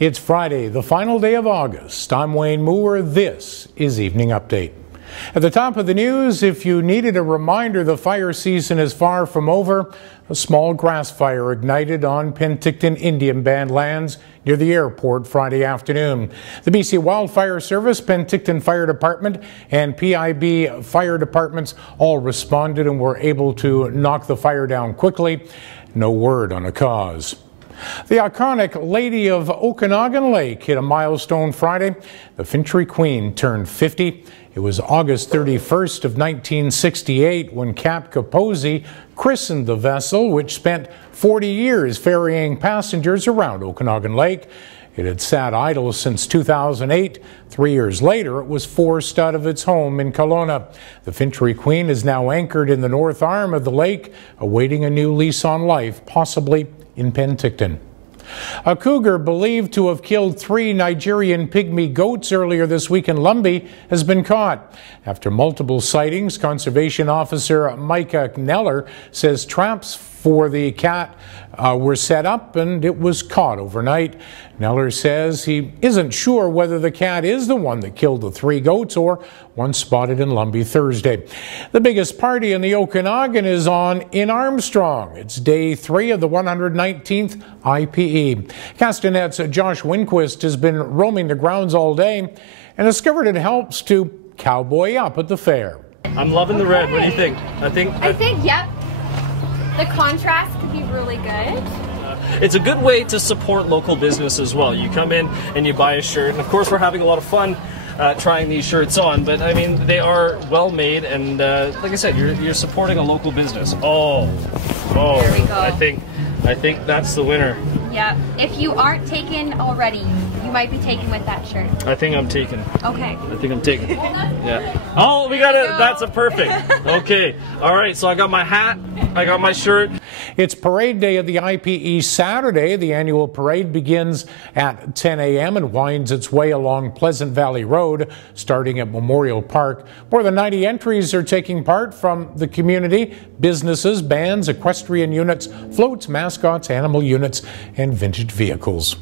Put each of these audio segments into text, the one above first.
It's Friday, the final day of August. I'm Wayne Moore. This is Evening Update. At the top of the news, if you needed a reminder the fire season is far from over, a small grass fire ignited on Penticton Indian Band lands near the airport Friday afternoon. The BC Wildfire Service, Penticton Fire Department, and PIB fire departments all responded and were able to knock the fire down quickly. No word on a cause. The iconic Lady of Okanagan Lake hit a milestone Friday. The Fintry Queen turned 50. It was August 31st of 1968 when Cap Kaposi christened the vessel, which spent 40 years ferrying passengers around Okanagan Lake. It had sat idle since 2008. 3 years later, it was forced out of its home in Kelowna. The Fintry Queen is now anchored in the north arm of the lake, awaiting a new lease on life, possibly in Penticton. A cougar believed to have killed 3 Nigerian pygmy goats earlier this week in Lumby has been caught. After multiple sightings, Conservation Officer Micah Kneller says traps for the cat were set up and it was caught overnight. Kneller says he isn't sure whether the cat is the one that killed the 3 goats or one spotted in Lumby Thursday. The biggest party in the Okanagan is on in Armstrong. It's day 3 of the 119th IPE. Castanet's Josh Winquist has been roaming the grounds all day and discovered it helps to cowboy up at the fair. I'm loving the red. What do you think? I think, yep. The contrast could be really good. It's a good way to support local business as well. You come in and you buy a shirt, and of course we're having a lot of fun trying these shirts on, but I mean they are well made, and like I said, you're supporting a local business. Oh, there we go. I think that's the winner. Yeah. If you aren't taken already, you might be taken with that shirt. I think I'm taken. Okay. I think I'm taken. Yeah. Oh, we got it. That's a perfect. Okay. All right. So I got my hat. I got my shirt. It's parade day of the IPE Saturday. The annual parade begins at 10 a.m. and winds its way along Pleasant Valley Road, starting at Memorial Park. More than 90 entries are taking part from the community, businesses, bands, equestrian units, floats, mascots, animal units, and vintage vehicles.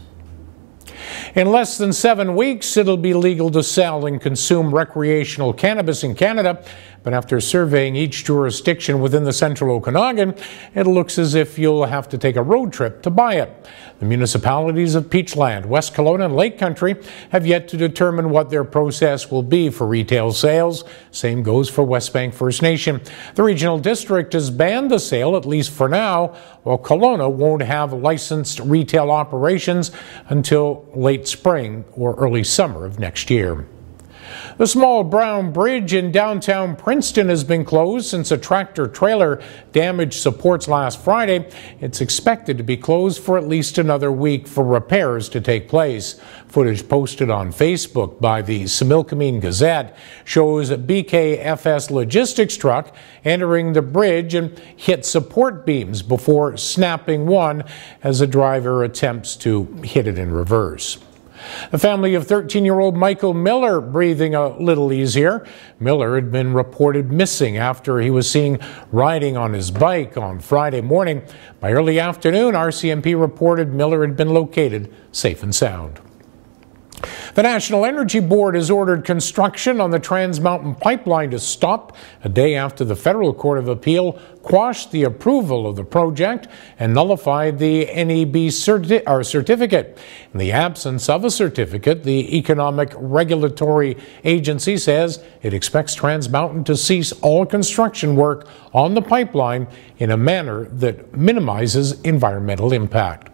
In less than 7 weeks, it'll be legal to sell and consume recreational cannabis in Canada. But after surveying each jurisdiction within the central Okanagan, it looks as if you'll have to take a road trip to buy it. The municipalities of Peachland, West Kelowna, and Lake Country have yet to determine what their process will be for retail sales. Same goes for Westbank First Nation. The regional district has banned the sale, at least for now, while Kelowna won't have licensed retail operations until late spring or early summer of next year. The small brown bridge in downtown Princeton has been closed since a tractor-trailer damaged supports last Friday. It's expected to be closed for at least another week for repairs to take place. Footage posted on Facebook by the Similkameen Gazette shows a BKFS logistics truck entering the bridge and hit support beams before snapping one as the driver attempts to hit it in reverse. The family of 13-year-old Michael Miller breathing a little easier. Miller had been reported missing after he was seen riding on his bike on Friday morning. By early afternoon, RCMP reported Miller had been located safe and sound. The National Energy Board has ordered construction on the Trans Mountain Pipeline to stop a day after the Federal Court of Appeal quashed the approval of the project and nullified the NEB certificate. In the absence of a certificate, the Economic Regulatory Agency says it expects Trans Mountain to cease all construction work on the pipeline in a manner that minimizes environmental impact.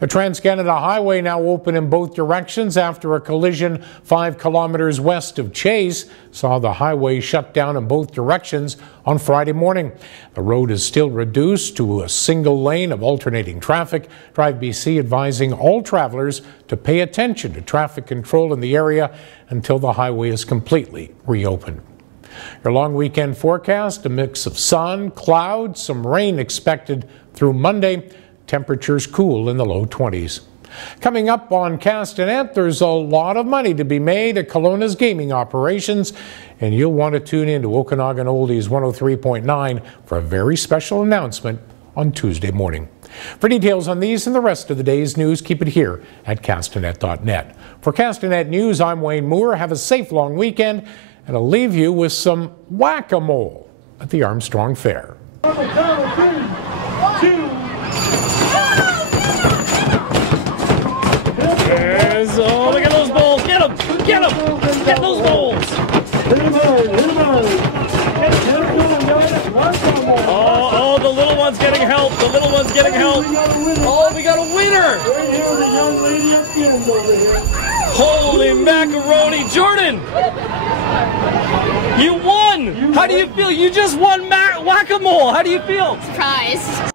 The Trans-Canada Highway now open in both directions after a collision 5 kilometers west of Chase saw the highway shut down in both directions on Friday morning. The road is still reduced to a single lane of alternating traffic. Drive BC advising all travelers to pay attention to traffic control in the area until the highway is completely reopened. Your long weekend forecast, a mix of sun, clouds, some rain expected through Monday. Temperatures cool in the low 20s. Coming up on Castanet, there's a lot of money to be made at Kelowna's gaming operations, and you'll want to tune in to Okanagan Oldies 103.9 for a very special announcement on Tuesday morning. For details on these and the rest of the day's news, keep it here at castanet.net. For Castanet News, I'm Wayne Moore. Have a safe long weekend, and I'll leave you with some whack-a-mole at the Armstrong Fair. Oh, look at those balls. Get them. Get them. Get those balls. Oh, the little one's getting help. The little one's getting help. Oh, we got a winner. Holy macaroni. Jordan, you won. How do you feel? You just won whack-a-mole. How do you feel? Surprised.